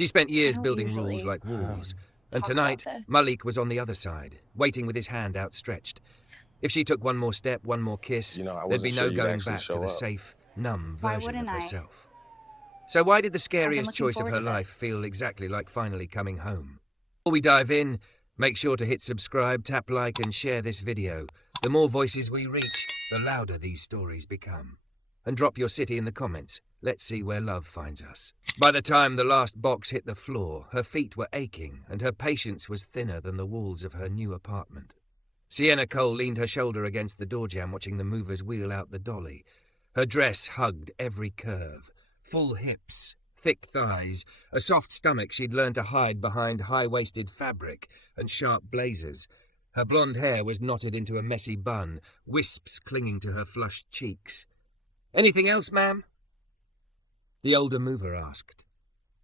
She spent years don't building usually rules like walls, and talk about tonight, this. Malik was on the other side, waiting with his hand outstretched. If she took one more step, one more kiss, there'd be no going back to the safe, numb Why version of wouldn't I? herself. So why did the I've been scariest looking choice of forward her to life this. feel exactly like finally coming home? Before we dive in, make sure to hit subscribe, tap like, and share this video. The more voices we reach, the louder these stories become. And drop your city in the comments. Let's see where love finds us. By the time the last box hit the floor, her feet were aching, and her patience was thinner than the walls of her new apartment. Sienna Cole leaned her shoulder against the doorjamb, watching the movers wheel out the dolly. Her dress hugged every curve. Full hips, thick thighs, a soft stomach she'd learned to hide behind high-waisted fabric and sharp blazers. Her blonde hair was knotted into a messy bun, wisps clinging to her flushed cheeks. "Anything else, ma'am?" The older mover asked.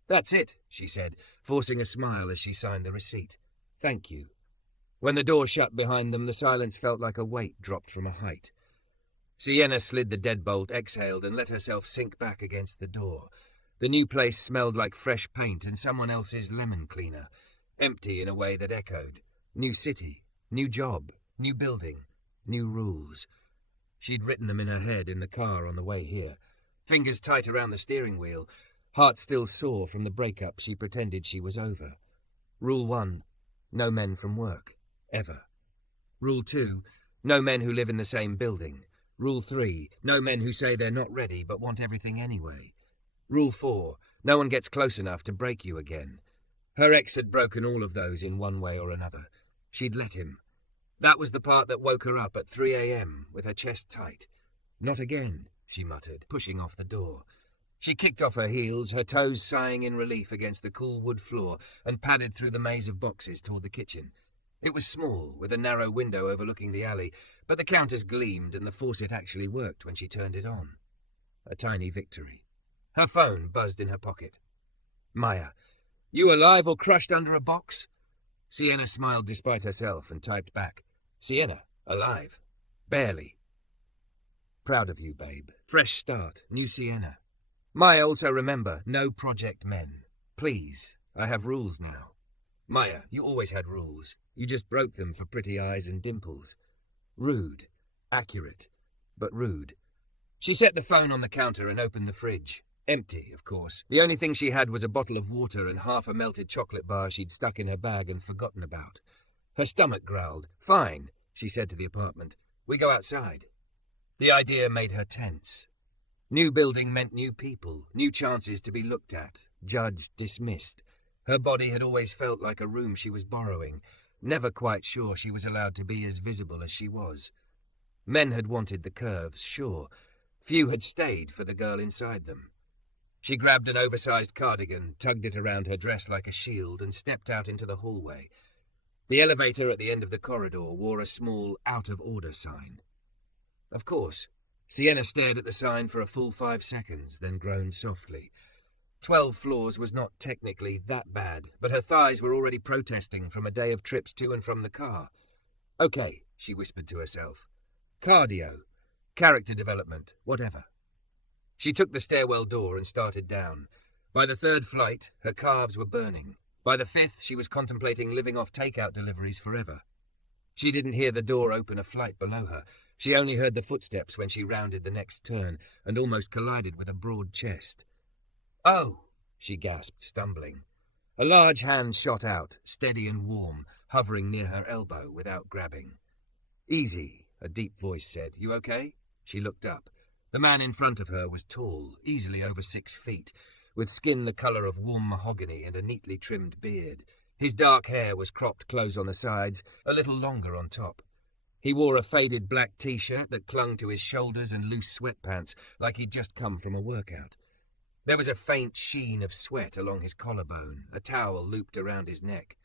"That's it," she said, forcing a smile as she signed the receipt. "Thank you." When the door shut behind them, the silence felt like a weight dropped from a height. Sienna slid the deadbolt, exhaled, and let herself sink back against the door. The new place smelled like fresh paint and someone else's lemon cleaner, empty in a way that echoed. New city, new job, new building, new rules. She'd written them in her head in the car on the way here. Fingers tight around the steering wheel, heart still sore from the breakup she pretended she was over. Rule 1, no men from work, ever. Rule 2, no men who live in the same building. Rule 3, no men who say they're not ready but want everything anyway. Rule 4, no one gets close enough to break you again. Her ex had broken all of those in one way or another. She'd let him. That was the part that woke her up at 3 a.m. with her chest tight. "Not again," she muttered, pushing off the door. She kicked off her heels, her toes sighing in relief against the cool wood floor, and padded through the maze of boxes toward the kitchen. It was small, with a narrow window overlooking the alley, but the counters gleamed and the faucet actually worked when she turned it on. A tiny victory. Her phone buzzed in her pocket. "Maya, you alive or crushed under a box?" Sienna smiled despite herself and typed back, "Sienna, alive. Barely. Proud of you, babe. Fresh start, new Sienna. Maya, also remember, no project men. Please, I have rules now. Maya, you always had rules. You just broke them for pretty eyes and dimples. Rude. Accurate. But rude." She set the phone on the counter and opened the fridge. Empty, of course. The only thing she had was a bottle of water and half a melted chocolate bar she'd stuck in her bag and forgotten about. Her stomach growled. "Fine," she said to the apartment. "We go outside." The idea made her tense. New building meant new people, new chances to be looked at, judged, dismissed. Her body had always felt like a room she was borrowing, never quite sure she was allowed to be as visible as she was. Men had wanted the curves, sure. Few had stayed for the girl inside them. She grabbed an oversized cardigan, tugged it around her dress like a shield, and stepped out into the hallway. The elevator at the end of the corridor wore a small out-of-order sign. Of course. Sienna stared at the sign for a full 5 seconds, then groaned softly. 12 floors was not technically that bad, but her thighs were already protesting from a day of trips to and from the car. "Okay," she whispered to herself. "Cardio. Character development. Whatever." She took the stairwell door and started down. By the 3rd flight, her calves were burning. By the 5th, she was contemplating living off takeout deliveries forever. She didn't hear the door open a flight below her. She only heard the footsteps when she rounded the next turn and almost collided with a broad chest. "Oh!" she gasped, stumbling. A large hand shot out, steady and warm, hovering near her elbow without grabbing. "Easy," a deep voice said. "You okay?" She looked up. The man in front of her was tall, easily over 6 feet, with skin the colour of warm mahogany and a neatly trimmed beard. His dark hair was cropped close on the sides, a little longer on top. He wore a faded black t-shirt that clung to his shoulders and loose sweatpants, like he'd just come from a workout. There was a faint sheen of sweat along his collarbone, a towel looped around his neck.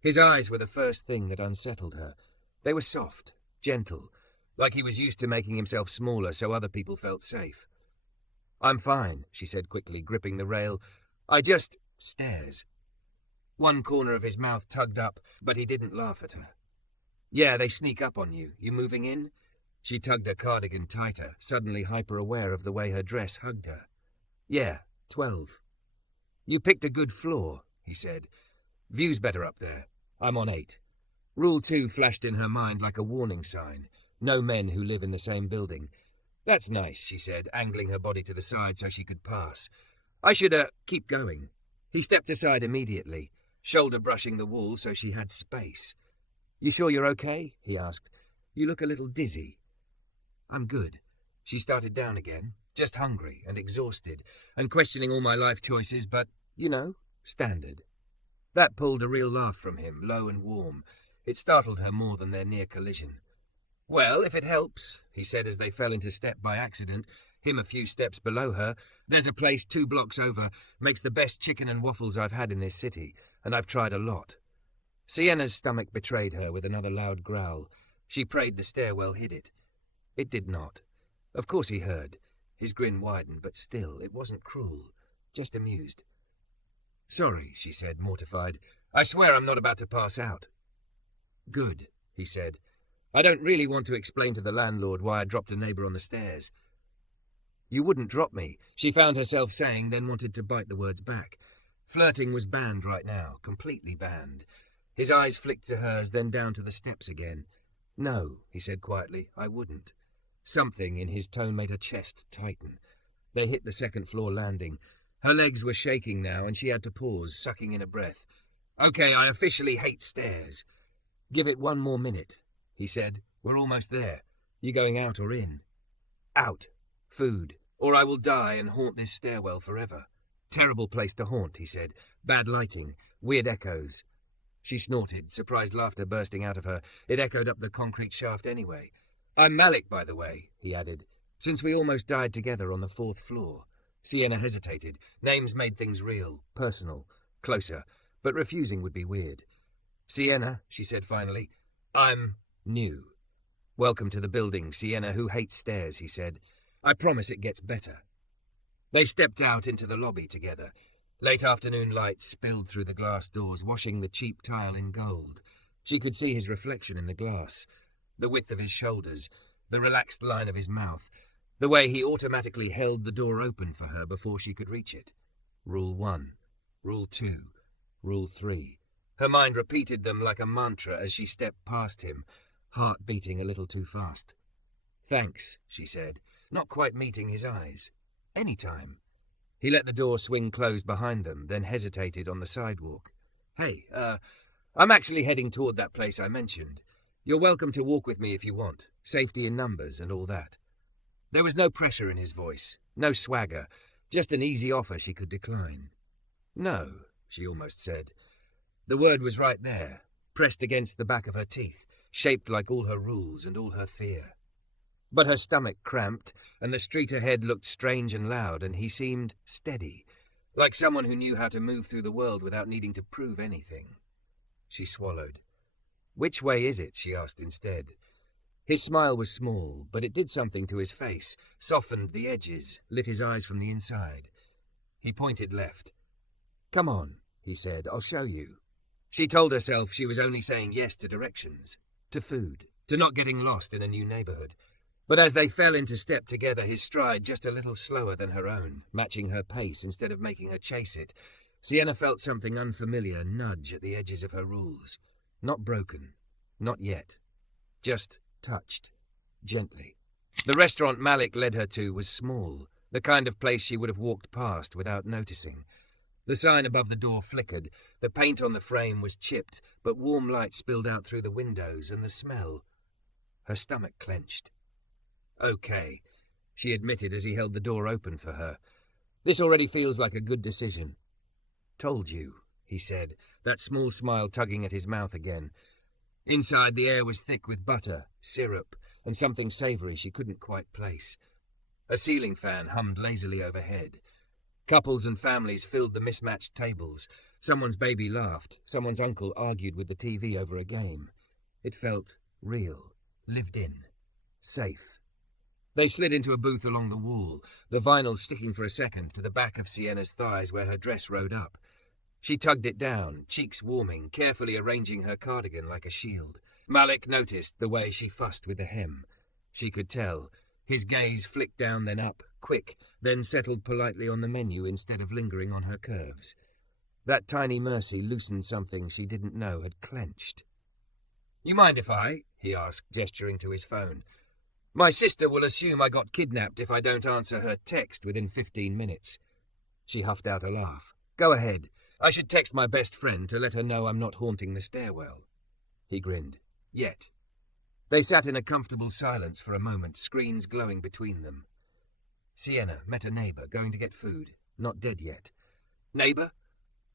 His eyes were the first thing that unsettled her. They were soft, gentle, like he was used to making himself smaller so other people felt safe. "I'm fine," she said quickly, gripping the rail. "I just..." Stares. One corner of his mouth tugged up, but he didn't laugh at her. "Yeah, they sneak up on you. You moving in?" She tugged her cardigan tighter, suddenly hyper-aware of the way her dress hugged her. "Yeah, 12. You picked a good floor, he said. View's better up there. I'm on 8. Rule 2 flashed in her mind like a warning sign. No men who live in the same building. That's nice, she said, angling her body to the side so she could pass. I should, keep going. He stepped aside immediately, shoulder brushing the wall so she had space. You sure you're okay? He asked. You look a little dizzy. I'm good. She started down again, just hungry and exhausted, and questioning all my life choices, but, standard. That pulled a real laugh from him, low and warm. It startled her more than their near collision. Well, if it helps, he said as they fell into step by accident, him a few steps below her. There's a place 2 blocks over, makes the best chicken and waffles I've had in this city, and I've tried a lot. Sienna's stomach betrayed her with another loud growl. She prayed the stairwell hid it. It did not. Of course he heard. His grin widened, but still, it wasn't cruel, just amused. Sorry, she said, mortified. I swear I'm not about to pass out. Good, he said. I don't really want to explain to the landlord why I dropped a neighbour on the stairs. You wouldn't drop me, she found herself saying, then wanted to bite the words back. Flirting was banned right now, completely banned. His eyes flicked to hers, then down to the steps again. No, he said quietly, I wouldn't. Something in his tone made her chest tighten. They hit the 2nd floor landing. Her legs were shaking now, and she had to pause, sucking in a breath. Okay, I officially hate stairs. Give it 1 more minute, he said. We're almost there. You going out or in? Out. Food. Or I will die and haunt this stairwell forever. Terrible place to haunt, he said. Bad lighting. Weird echoes. She snorted, surprised laughter bursting out of her. It echoed up the concrete shaft anyway. I'm Malik, by the way, he added. Since we almost died together on the 4th floor. Sienna hesitated. Names made things real, personal, closer, but refusing would be weird. Sienna, she said finally, I'm new. Welcome to the building, Sienna, who hates stairs, he said. I promise it gets better. They stepped out into the lobby together. Late afternoon light spilled through the glass doors, washing the cheap tile in gold. She could see his reflection in the glass, the width of his shoulders, the relaxed line of his mouth, the way he automatically held the door open for her before she could reach it. Rule 1, Rule 2, Rule 3. Her mind repeated them like a mantra as she stepped past him, heart beating a little too fast. Thanks, she said, not quite meeting his eyes. Any time. He let the door swing closed behind them, then hesitated on the sidewalk. Hey, I'm actually heading toward that place I mentioned. You're welcome to walk with me if you want. Safety in numbers and all that. There was no pressure in his voice, no swagger, just an easy offer she could decline. No, she almost said. The word was right there, pressed against the back of her teeth, shaped like all her rules and all her fear. But her stomach cramped, and the street ahead looked strange and loud, and he seemed steady, like someone who knew how to move through the world without needing to prove anything. She swallowed. Which way is it? She asked instead. His smile was small, but it did something to his face, softened the edges, lit his eyes from the inside. He pointed left. Come on, he said, I'll show you. She told herself she was only saying yes to directions, to food, to not getting lost in a new neighborhood. But as they fell into step together, his stride just a little slower than her own, matching her pace instead of making her chase it, Sienna felt something unfamiliar nudge at the edges of her rules. Not broken, not yet, just touched, gently. The restaurant Malik led her to was small, the kind of place she would have walked past without noticing. The sign above the door flickered, the paint on the frame was chipped, but warm light spilled out through the windows, and the smell. Her stomach clenched. Okay, she admitted as he held the door open for her. This already feels like a good decision. Told you, he said, that small smile tugging at his mouth again. Inside, the air was thick with butter, syrup, and something savoury she couldn't quite place. A ceiling fan hummed lazily overhead. Couples and families filled the mismatched tables. Someone's baby laughed. Someone's uncle argued with the TV over a game. It felt real, lived in, safe. They slid into a booth along the wall, the vinyl sticking for a second to the back of Sienna's thighs where her dress rode up. She tugged it down, cheeks warming, carefully arranging her cardigan like a shield. Malik noticed the way she fussed with the hem. She could tell. His gaze flicked down, then up, quick, then settled politely on the menu instead of lingering on her curves. That tiny mercy loosened something she didn't know had clenched. "You mind if I?" he asked, gesturing to his phone. "My sister will assume I got kidnapped if I don't answer her text within 15 minutes. She huffed out a laugh. "Go ahead. I should text my best friend to let her know I'm not haunting the stairwell." He grinned. "Yet." They sat in a comfortable silence for a moment, screens glowing between them. Sienna met a neighbour, going to get food. Not dead yet. "Neighbour?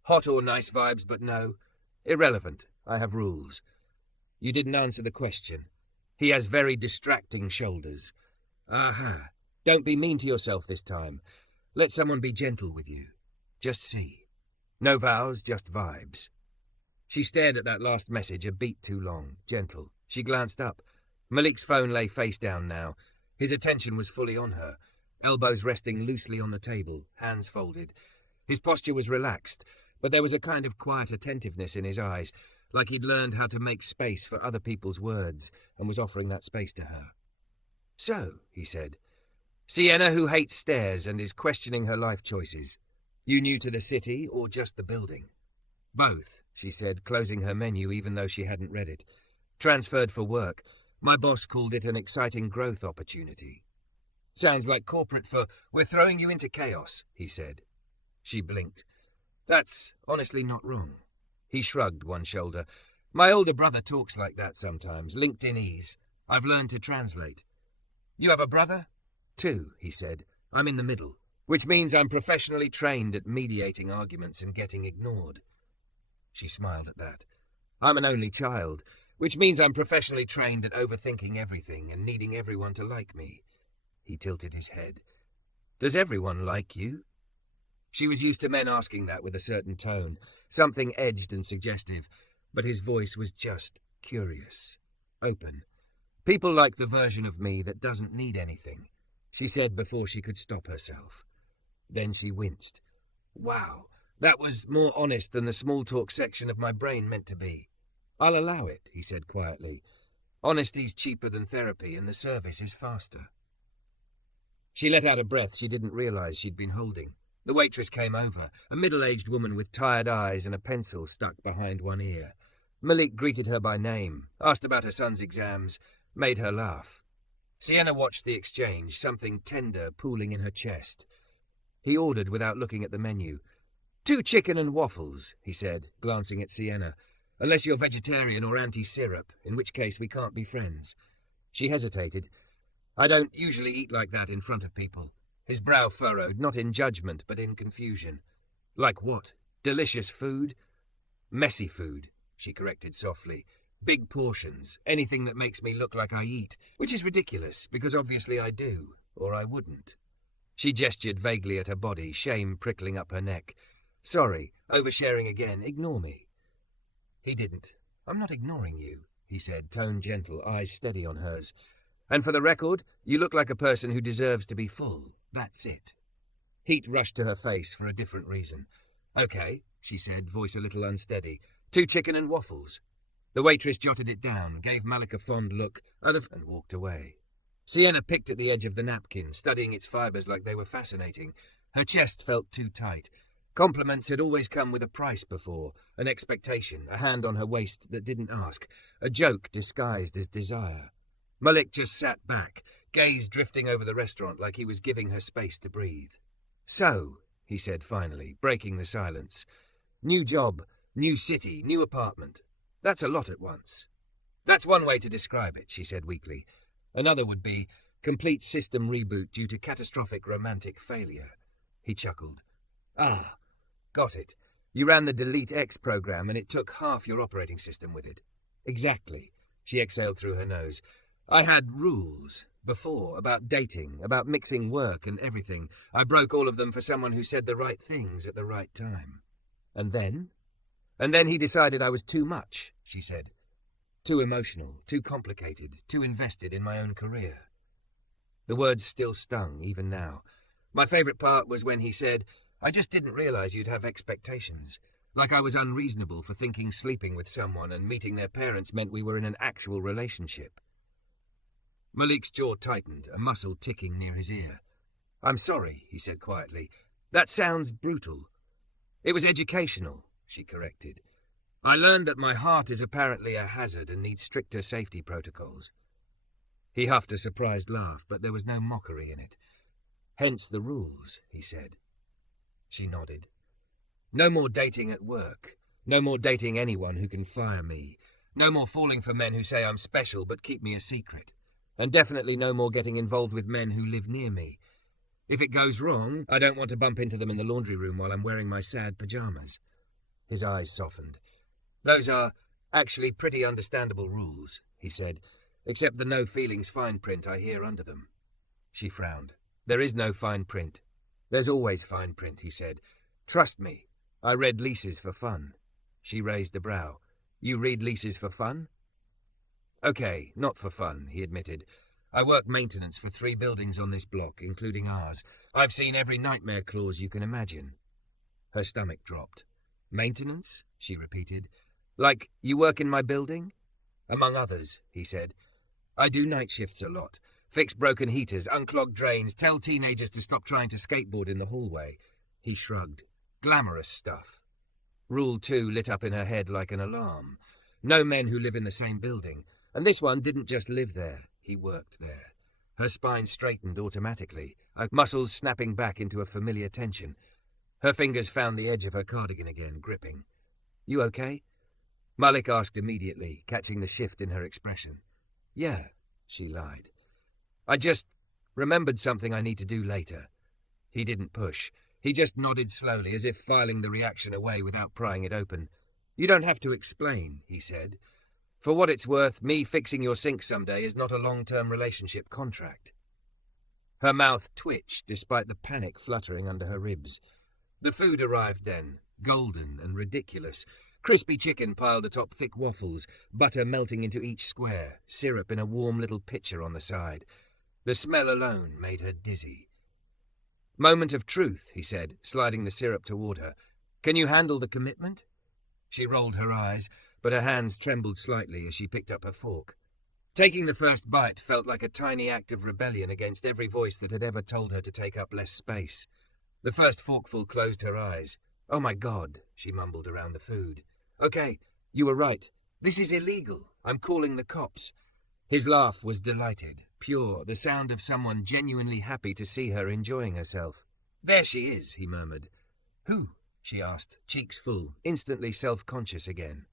Hot or nice vibes, but no. Irrelevant. I have rules." "You didn't answer the question." "He has very distracting shoulders." "Aha. Don't be mean to yourself this time. Let someone be gentle with you. Just see. No vows, just vibes." She stared at that last message a beat too long. Gentle. She glanced up. Malik's phone lay face down now. His attention was fully on her, elbows resting loosely on the table, hands folded. His posture was relaxed, but there was a kind of quiet attentiveness in his eyes, like he'd learned how to make space for other people's words and was offering that space to her. "So," he said, "Sienna who hates stairs and is questioning her life choices. You new to the city or just the building?" "Both," she said, closing her menu even though she hadn't read it. "Transferred for work. My boss called it an exciting growth opportunity." "Sounds like corporate for, we're throwing you into chaos," he said. She blinked. "That's honestly not wrong." He shrugged one shoulder. "My older brother talks like that sometimes, LinkedInese. I've learned to translate." "You have a brother?" "Two," he said. "I'm in the middle, which means I'm professionally trained at mediating arguments and getting ignored." She smiled at that. "I'm an only child, which means I'm professionally trained at overthinking everything and needing everyone to like me." He tilted his head. "Does everyone like you?" She was used to men asking that with a certain tone, something edged and suggestive, but his voice was just curious, open. "People like the version of me that doesn't need anything," she said before she could stop herself. Then she winced. "Wow, that was more honest than the small talk section of my brain meant to be." "I'll allow it," he said quietly. "Honesty's cheaper than therapy and the service is faster." She let out a breath she didn't realize she'd been holding. The waitress came over, a middle-aged woman with tired eyes and a pencil stuck behind one ear. Malik greeted her by name, asked about her son's exams, made her laugh. Sienna watched the exchange, something tender pooling in her chest. He ordered without looking at the menu. "2 chicken and waffles," he said, glancing at Sienna. "Unless you're vegetarian or anti-syrup, in which case we can't be friends." She hesitated. "I don't usually eat like that in front of people." His brow furrowed, not in judgment, but in confusion. "Like what? Delicious food?" "Messy food," she corrected softly. "Big portions, anything that makes me look like I eat, which is ridiculous, because obviously I do, or I wouldn't." She gestured vaguely at her body, shame prickling up her neck. "Sorry, oversharing again, ignore me." He didn't. "I'm not ignoring you," he said, tone gentle, eyes steady on hers. "And for the record, you look like a person who deserves to be full. That's it." Heat rushed to her face for a different reason. "Okay," she said, voice a little unsteady. 2 chicken and waffles." The waitress jotted it down, gave Malik a fond look, and walked away. Sienna picked at the edge of the napkin, studying its fibres like they were fascinating. Her chest felt too tight. Compliments had always come with a price before, an expectation, a hand on her waist that didn't ask, a joke disguised as desire. Malik just sat back, gaze drifting over the restaurant like he was giving her space to breathe. "So," he said finally, breaking the silence. "New job, new city, new apartment. That's a lot at once." "That's one way to describe it," she said weakly. Another would be complete system reboot due to catastrophic romantic failure. He chuckled. "Ah, got it. You ran the Delete X program and it took half your operating system with it." "Exactly," she exhaled through her nose. "I had rules before about dating, about mixing work and everything. I broke all of them for someone who said the right things at the right time." "And then?" "And then he decided I was too much," she said. "Too emotional, too complicated, too invested in my own career." The words still stung, even now. "My favourite part was when he said, 'I just didn't realise you'd have expectations. Like I was unreasonable for thinking sleeping with someone and meeting their parents meant we were in an actual relationship.'" Malik's jaw tightened, a muscle ticking near his ear. "I'm sorry," he said quietly. "That sounds brutal." "It was educational," she corrected. "I learned that my heart is apparently a hazard and needs stricter safety protocols." He huffed a surprised laugh, but there was no mockery in it. "Hence the rules," he said. She nodded. "No more dating at work. No more dating anyone who can fire me. No more falling for men who say I'm special but keep me a secret. And definitely no more getting involved with men who live near me. If it goes wrong, I don't want to bump into them in the laundry room while I'm wearing my sad pajamas." His eyes softened. "Those are actually pretty understandable rules," he said, "except the no feelings fine print I hear under them." She frowned. "There is no fine print." "There's always fine print," he said. "Trust me. I read leases for fun." She raised a brow. "You read leases for fun?" "Okay, not for fun," he admitted. "I work maintenance for 3 buildings on this block, including ours. I've seen every nightmare clause you can imagine." Her stomach dropped. "Maintenance?" she repeated. "Like, you work in my building?" "Among others," he said. "I do night shifts a lot. Fix broken heaters, unclog drains, tell teenagers to stop trying to skateboard in the hallway." He shrugged. "Glamorous stuff." Rule 2 lit up in her head like an alarm. No men who live in the same building. And this one didn't just live there, he worked there. Her spine straightened automatically, her muscles snapping back into a familiar tension. Her fingers found the edge of her cardigan again, gripping. "You okay?" Malik asked immediately, catching the shift in her expression. "Yeah," she lied. "I just remembered something I need to do later." He didn't push. He just nodded slowly, as if filing the reaction away without prying it open. "You don't have to explain," he said. "For what it's worth, me fixing your sink someday is not a long-term relationship contract." Her mouth twitched despite the panic fluttering under her ribs. The food arrived then, golden and ridiculous. Crispy chicken piled atop thick waffles, butter melting into each square, syrup in a warm little pitcher on the side. The smell alone made her dizzy. "Moment of truth," he said, sliding the syrup toward her. "Can you handle the commitment?" She rolled her eyes, but her hands trembled slightly as she picked up her fork. Taking the first bite felt like a tiny act of rebellion against every voice that had ever told her to take up less space. The first forkful closed her eyes. "Oh my God," she mumbled around the food. "Okay, you were right. This is illegal. I'm calling the cops." His laugh was delighted, pure, the sound of someone genuinely happy to see her enjoying herself. "There she is," he murmured. "Who?" she asked, cheeks full, instantly self-conscious again.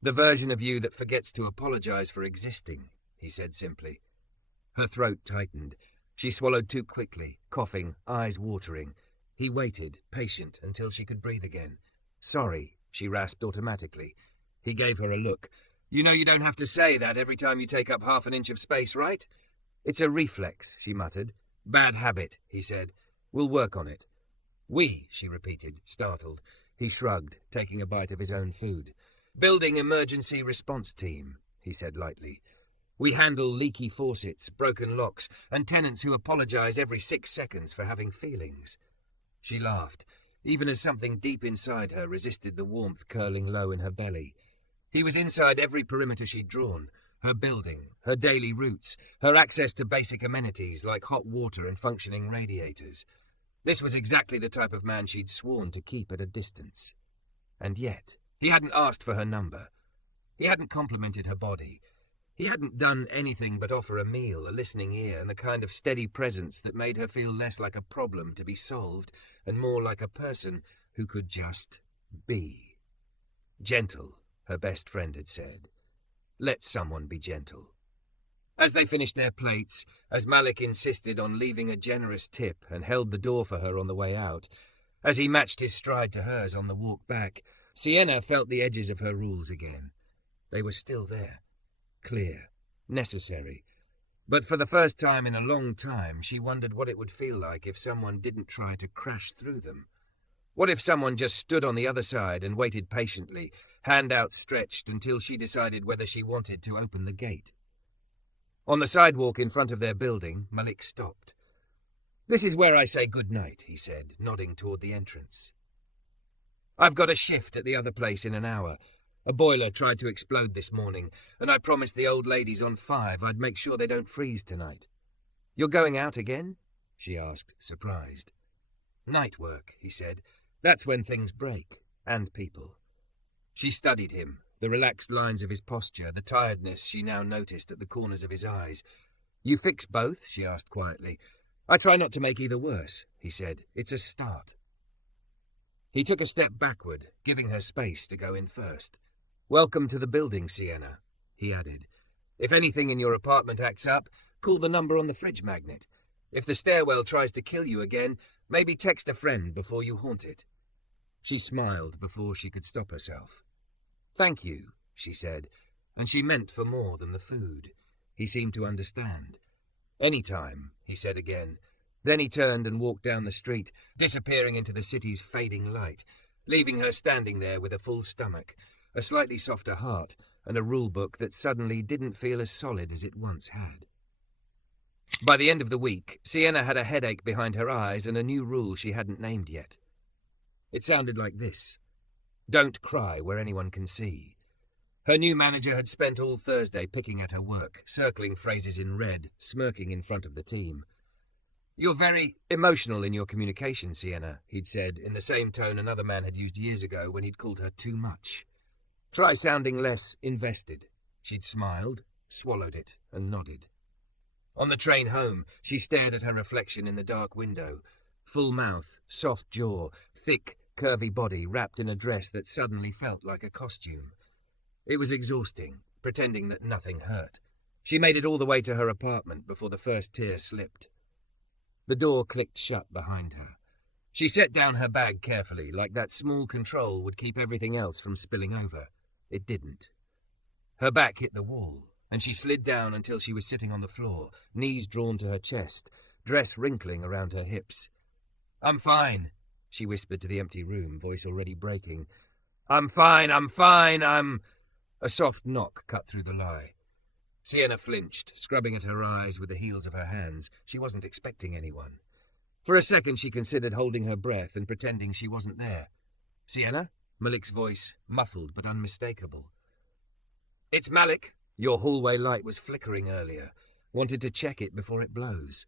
"The version of you that forgets to apologize for existing," he said simply. Her throat tightened. She swallowed too quickly, coughing, eyes watering. He waited, patient, until she could breathe again. "Sorry," she rasped automatically. He gave her a look. "You know you don't have to say that every time you take up half an inch of space, right?" "It's a reflex," she muttered. "Bad habit," he said. "We'll work on it." "We," she repeated, startled. He shrugged, taking a bite of his own food. "Building emergency response team," he said lightly. "We handle leaky faucets, broken locks, and tenants who apologize every 6 seconds for having feelings." She laughed, even as something deep inside her resisted the warmth curling low in her belly. He was inside every perimeter she'd drawn, her building, her daily routes, her access to basic amenities like hot water and functioning radiators. This was exactly the type of man she'd sworn to keep at a distance. And yet, he hadn't asked for her number. He hadn't complimented her body. He hadn't done anything but offer a meal, a listening ear, and the kind of steady presence that made her feel less like a problem to be solved and more like a person who could just be. Gentle, her best friend had said. Let someone be gentle. As they finished their plates, as Malik insisted on leaving a generous tip and held the door for her on the way out, as he matched his stride to hers on the walk back, Sienna felt the edges of her rules again. They were still there. Clear. Necessary. But for the first time in a long time, she wondered what it would feel like if someone didn't try to crash through them. What if someone just stood on the other side and waited patiently, hand outstretched until she decided whether she wanted to open the gate? On the sidewalk in front of their building, Malik stopped. "This is where I say good night," he said, nodding toward the entrance. "I've got a shift at the other place in an hour, A boiler tried to explode this morning, and I promised the old ladies on 5 I'd make sure they don't freeze tonight. You're going out again? She asked, surprised. Night work, he said. That's when things break, and people. She studied him, the relaxed lines of his posture, the tiredness she now noticed at the corners of his eyes. You fix both? She asked quietly. I try not to make either worse, he said. It's a start. He took a step backward, giving her space to go in first. Welcome to the building, Sienna, he added. If anything in your apartment acts up, call the number on the fridge magnet. If the stairwell tries to kill you again, maybe text a friend before you haunt it. She smiled before she could stop herself. Thank you, she said, and she meant for more than the food. He seemed to understand. Any time, he said again. Then he turned and walked down the street, disappearing into the city's fading light, leaving her standing there with a full stomach, a slightly softer heart, and a rulebook that suddenly didn't feel as solid as it once had. By the end of the week, Sienna had a headache behind her eyes and a new rule she hadn't named yet. It sounded like this. Don't cry where anyone can see. Her new manager had spent all Thursday picking at her work, circling phrases in red, smirking in front of the team. You're very emotional in your communication, Sienna, he'd said, in the same tone another man had used years ago when he'd called her too much. Try sounding less invested. She'd smiled, swallowed it, and nodded. On the train home, she stared at her reflection in the dark window. Full mouth, soft jaw, thick, curvy body wrapped in a dress that suddenly felt like a costume. It was exhausting, pretending that nothing hurt. She made it all the way to her apartment before the first tear slipped. The door clicked shut behind her. She set down her bag carefully, like that small control would keep everything else from spilling over. It didn't. Her back hit the wall, and she slid down until she was sitting on the floor, knees drawn to her chest, dress wrinkling around her hips. I'm fine, she whispered to the empty room, voice already breaking. I'm fine. A soft knock cut through the lie. Sienna flinched, scrubbing at her eyes with the heels of her hands. She wasn't expecting anyone. For a second she considered holding her breath and pretending she wasn't there. Sienna? Malik's voice, muffled but unmistakable. It's Malik. Your hallway light was flickering earlier. Wanted to check it before it blows.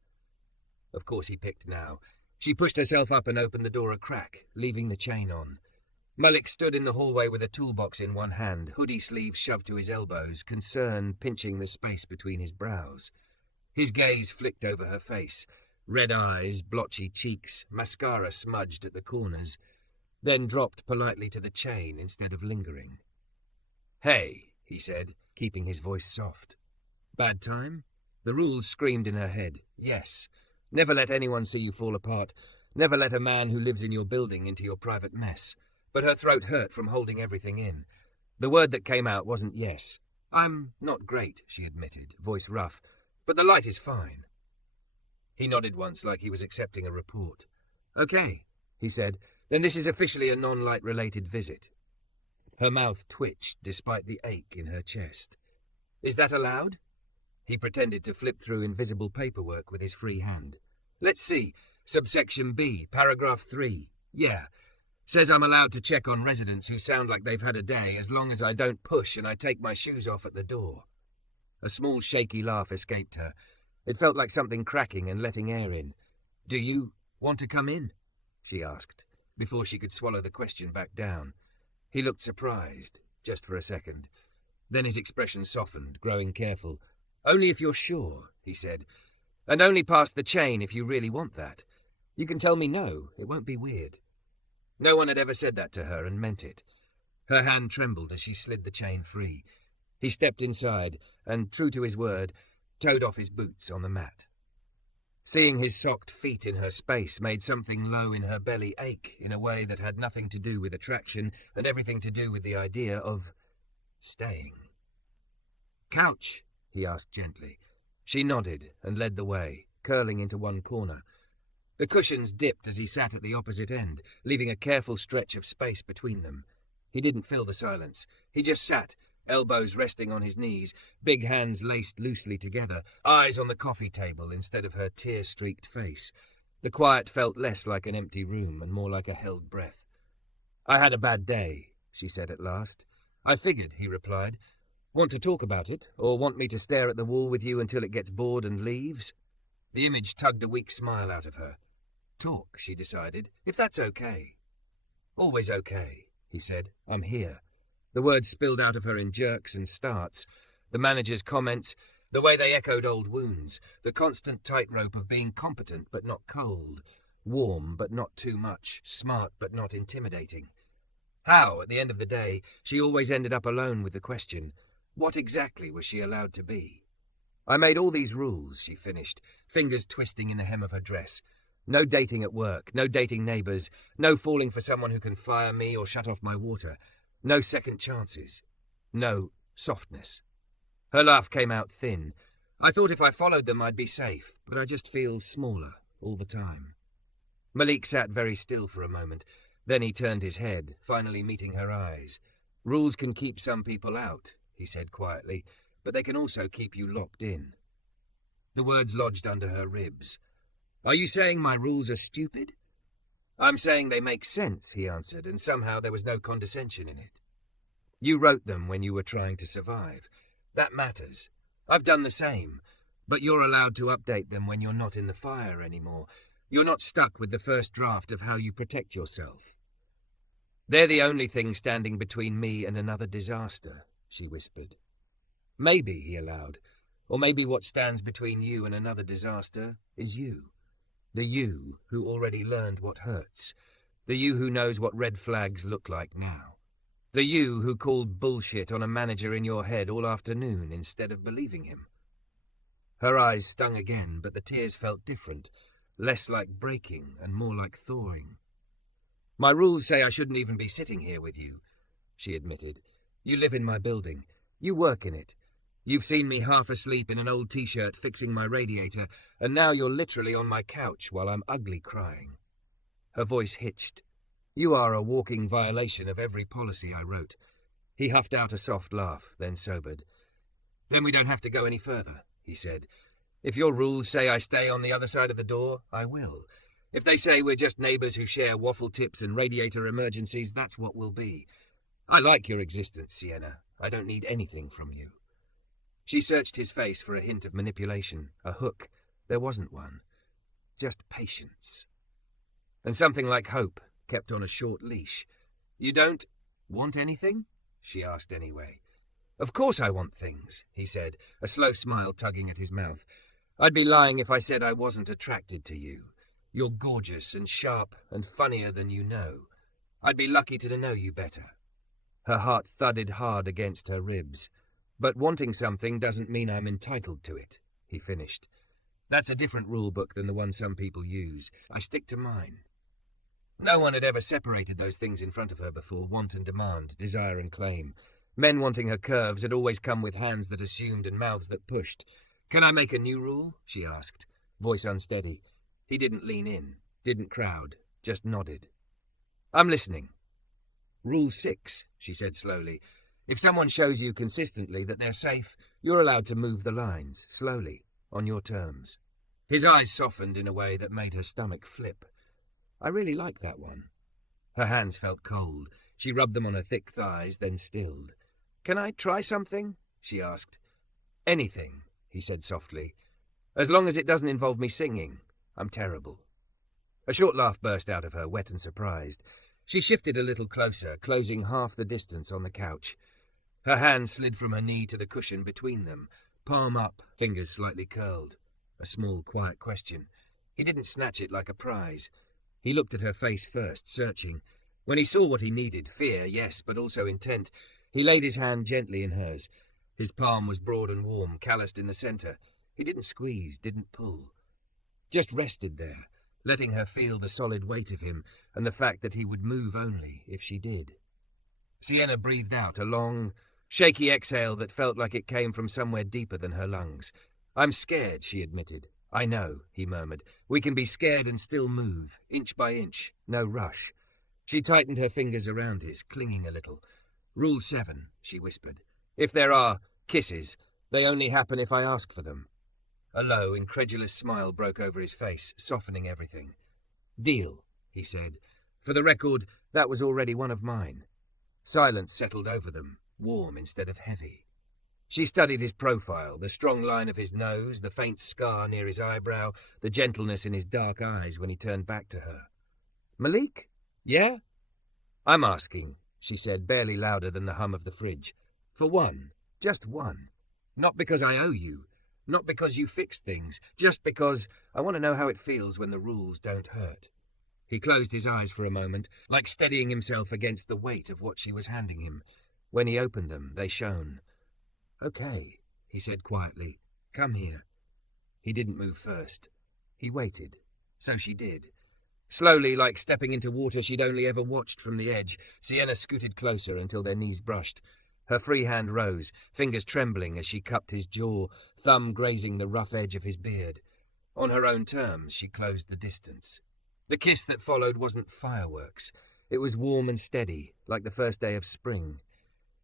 Of course he picked now. She pushed herself up and opened the door a crack, leaving the chain on. Malik stood in the hallway with a toolbox in one hand, hoodie sleeves shoved to his elbows, concern pinching the space between his brows. His gaze flicked over her face. Red eyes, blotchy cheeks, mascara smudged at the corners, then dropped politely to the chain instead of lingering. Hey, he said, keeping his voice soft. Bad time? The rules screamed in her head. Yes. Never let anyone see you fall apart. Never let a man who lives in your building into your private mess. But her throat hurt from holding everything in. The word that came out wasn't yes. I'm not great, she admitted, voice rough, but the light is fine. He nodded once like he was accepting a report. Okay, he said, then this is officially a non-light-related visit. Her mouth twitched despite the ache in her chest. Is that allowed? He pretended to flip through invisible paperwork with his free hand. Let's see. Subsection B, paragraph 3. Yeah. Says I'm allowed to check on residents who sound like they've had a day as long as I don't push and I take my shoes off at the door. A small shaky laugh escaped her. It felt like something cracking and letting air in. Do you want to come in? She asked, before she could swallow the question back down. He looked surprised, just for a second. Then his expression softened, growing careful. Only if you're sure, he said. And only past the chain if you really want that. You can tell me no, it won't be weird. No one had ever said that to her and meant it. Her hand trembled as she slid the chain free. He stepped inside and, true to his word, toed off his boots on the mat. Seeing his socked feet in her space made something low in her belly ache in a way that had nothing to do with attraction and everything to do with the idea of staying. Couch, he asked gently. She nodded and led the way, curling into one corner. The cushions dipped as he sat at the opposite end, leaving a careful stretch of space between them. He didn't fill the silence. He just sat, elbows resting on his knees, big hands laced loosely together, eyes on the coffee table instead of her tear-streaked face. The quiet felt less like an empty room and more like a held breath. I had a bad day, she said at last. I figured, he replied. Want to talk about it, or want me to stare at the wall with you until it gets bored and leaves? The image tugged a weak smile out of her. Talk, she decided, if that's okay. Always okay, he said. I'm here. The words spilled out of her in jerks and starts. The manager's comments, the way they echoed old wounds, the constant tightrope of being competent but not cold, warm but not too much, smart but not intimidating. How, at the end of the day, she always ended up alone with the question, what exactly was she allowed to be? I made all these rules, she finished, fingers twisting in the hem of her dress. No dating at work, no dating neighbours, no falling for someone who can fire me or shut off my water, no second chances, no softness. Her laugh came out thin. I thought if I followed them I'd be safe, but I just feel smaller all the time. Malik sat very still for a moment. Then he turned his head, finally meeting her eyes. Rules can keep some people out, he said quietly, but they can also keep you locked in. The words lodged under her ribs. Are you saying my rules are stupid? I'm saying they make sense, he answered, and somehow there was no condescension in it. You wrote them when you were trying to survive. That matters. I've done the same, but you're allowed to update them when you're not in the fire anymore. You're not stuck with the first draft of how you protect yourself. They're the only thing standing between me and another disaster, she whispered. Maybe, he allowed, or maybe what stands between you and another disaster is you. The you who already learned what hurts. The you who knows what red flags look like now. The you who called bullshit on a manager in your head all afternoon instead of believing him. Her eyes stung again, but the tears felt different, less like breaking and more like thawing. My rules say I shouldn't even be sitting here with you, she admitted. You live in my building. You work in it. You've seen me half asleep in an old t-shirt fixing my radiator, and now you're literally on my couch while I'm ugly crying. Her voice hitched. You are a walking violation of every policy I wrote. He huffed out a soft laugh, then sobered. Then we don't have to go any further, he said. If your rules say I stay on the other side of the door, I will. If they say we're just neighbours who share waffle tips and radiator emergencies, that's what we'll be. I like your existence, Sienna. I don't need anything from you. She searched his face for a hint of manipulation, a hook. There wasn't one. Just patience. And something like hope, kept on a short leash. You don't want anything? She asked anyway. Of course I want things, he said, a slow smile tugging at his mouth. I'd be lying if I said I wasn't attracted to you. You're gorgeous and sharp and funnier than you know. I'd be lucky to know you better. Her heart thudded hard against her ribs. But wanting something doesn't mean I'm entitled to it, he finished. That's a different rule book than the one some people use. I stick to mine. No one had ever separated those things in front of her before, want and demand, desire and claim. Men wanting her curves had always come with hands that assumed and mouths that pushed. Can I make a new rule? She asked, voice unsteady. He didn't lean in, didn't crowd, just nodded. I'm listening. Rule 6, she said slowly. If someone shows you consistently that they're safe, you're allowed to move the lines, slowly, on your terms. His eyes softened in a way that made her stomach flip. I really like that one. Her hands felt cold. She rubbed them on her thick thighs, then stilled. Can I try something? She asked. Anything, he said softly. As long as it doesn't involve me singing. I'm terrible. A short laugh burst out of her, wet and surprised. She shifted a little closer, closing half the distance on the couch. Her hand slid from her knee to the cushion between them, palm up, fingers slightly curled. A small, quiet question. He didn't snatch it like a prize. He looked at her face first, searching. When he saw what he needed, fear, yes, but also intent, he laid his hand gently in hers. His palm was broad and warm, calloused in the centre. He didn't squeeze, didn't pull. Just rested there, letting her feel the solid weight of him and the fact that he would move only if she did. Sienna breathed out a long, shaky exhale that felt like it came from somewhere deeper than her lungs. I'm scared, she admitted. I know, he murmured. We can be scared and still move, inch by inch, no rush. She tightened her fingers around his, clinging a little. Rule 7, she whispered. If there are kisses, they only happen if I ask for them. A low, incredulous smile broke over his face, softening everything. Deal, he said. For the record, that was already one of mine. Silence settled over them. warm instead of heavy. She studied his profile, the strong line of his nose, the faint scar near his eyebrow, the gentleness in his dark eyes when he turned back to her. "Malik? Yeah?" "I'm asking," she said, barely louder than the hum of the fridge. "For one. Just one. Not because I owe you. Not because you fixed things. Just because I want to know how it feels when the rules don't hurt." He closed his eyes for a moment, like steadying himself against the weight of what she was handing him. When he opened them, they shone. "Okay," he said quietly. "Come here." He didn't move first. He waited. So she did. Slowly, like stepping into water she'd only ever watched from the edge, Sienna scooted closer until their knees brushed. Her free hand rose, fingers trembling as she cupped his jaw, thumb grazing the rough edge of his beard. On her own terms, she closed the distance. The kiss that followed wasn't fireworks. It was warm and steady, like the first day of spring.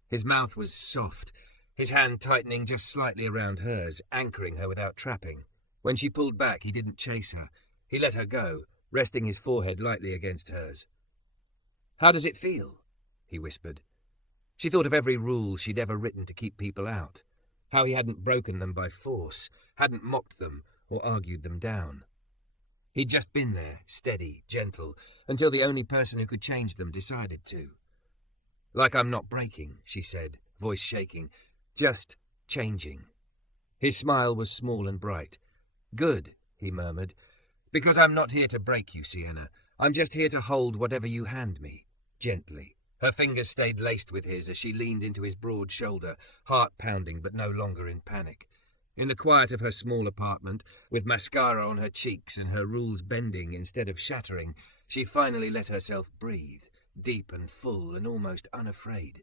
His mouth was soft, his hand tightening just slightly around hers, anchoring her without trapping. When she pulled back, he didn't chase her. He let her go, resting his forehead lightly against hers. "How does it feel?" he whispered. She thought of every rule she'd ever written to keep people out, how he hadn't broken them by force, hadn't mocked them or argued them down. He'd just been there, steady, gentle, until the only person who could change them decided to. "Like I'm not breaking," she said, voice shaking, "just changing." His smile was small and bright. "Good," he murmured, "because I'm not here to break you, Sienna. I'm just here to hold whatever you hand me, gently." Her fingers stayed laced with his as she leaned into his broad shoulder, heart pounding but no longer in panic. In the quiet of her small apartment, with mascara on her cheeks and her rules bending instead of shattering, she finally let herself breathe, deep and full and almost unafraid.